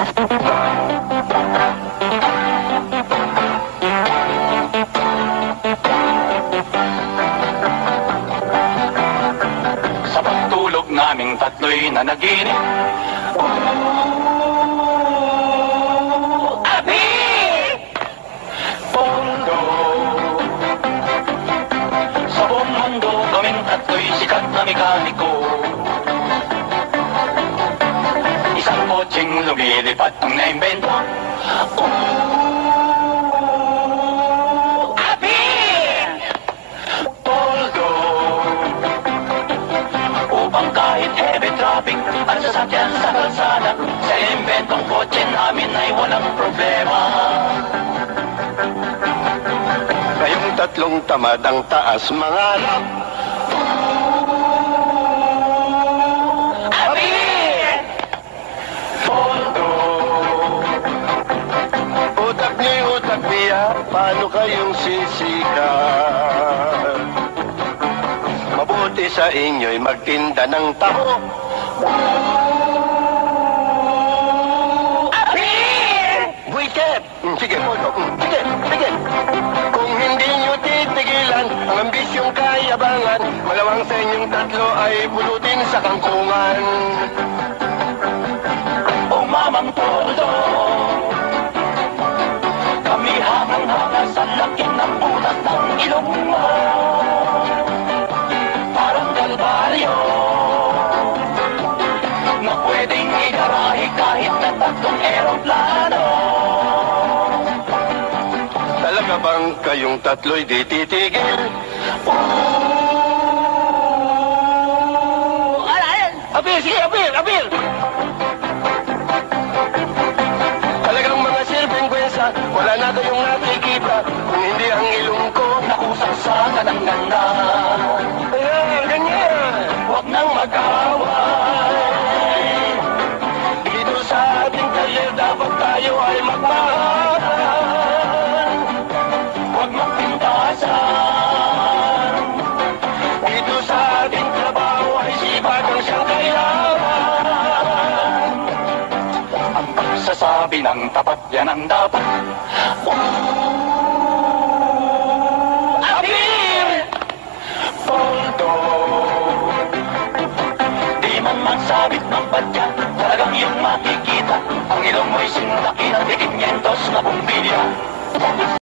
Sa pagtulog naming tatlo'y nanaginip. Abi! Pondo! Sa buong mundo kaming tatlo'y sikat na mekaniko. Isang kotseng lumilipad ang naimbento. Abi! Poldo! Upang kahit heavy traffic at sasakyan sa kalsada, sa inventong kotse namin ay walang problema. Kayong tatlong tamad ang taas mangarap. Abi! Poldo! Utak niyo'y utak niya, paano kayong sisikat? Mabuti sa inyo'y magtinda ng taho. Abi! Buwiket! Sige, Poldo. Sige, sige. Kung hindi nyo titigilan ang ambisyong kayabangan, malawang sa inyong tatlo ay pulutin sa kangkungan. O Mamang Poldo, kami hangang-hanga sa laki ng butas ng ilong mo. Parang kalbaryo na pwedeng igarahe kahit na tatlong eroplano. Talaga bang kayong tatlo'y di titigil? Abir, sige, Abir, Abir! Talagang mga sirpengkwesa, wala na kayong nakikita kung hindi ang ilong ko. Nakusagsagan ng ganda. Ayan, ganyan. Huwag nang mag-away. Dito sa ating taller, dapat tayo ay magmahal. Huwag mong pintasan. Dito sa ating trabaho ay sipag ang siyang kailangan. Ang pagsasabi ng tapat, yan ang dapat. Abir! Poldo! Di man magsabit ng badya, talagang iyong makikita. Ang ilong mo'y sinlaki ng 500 na bumbilya.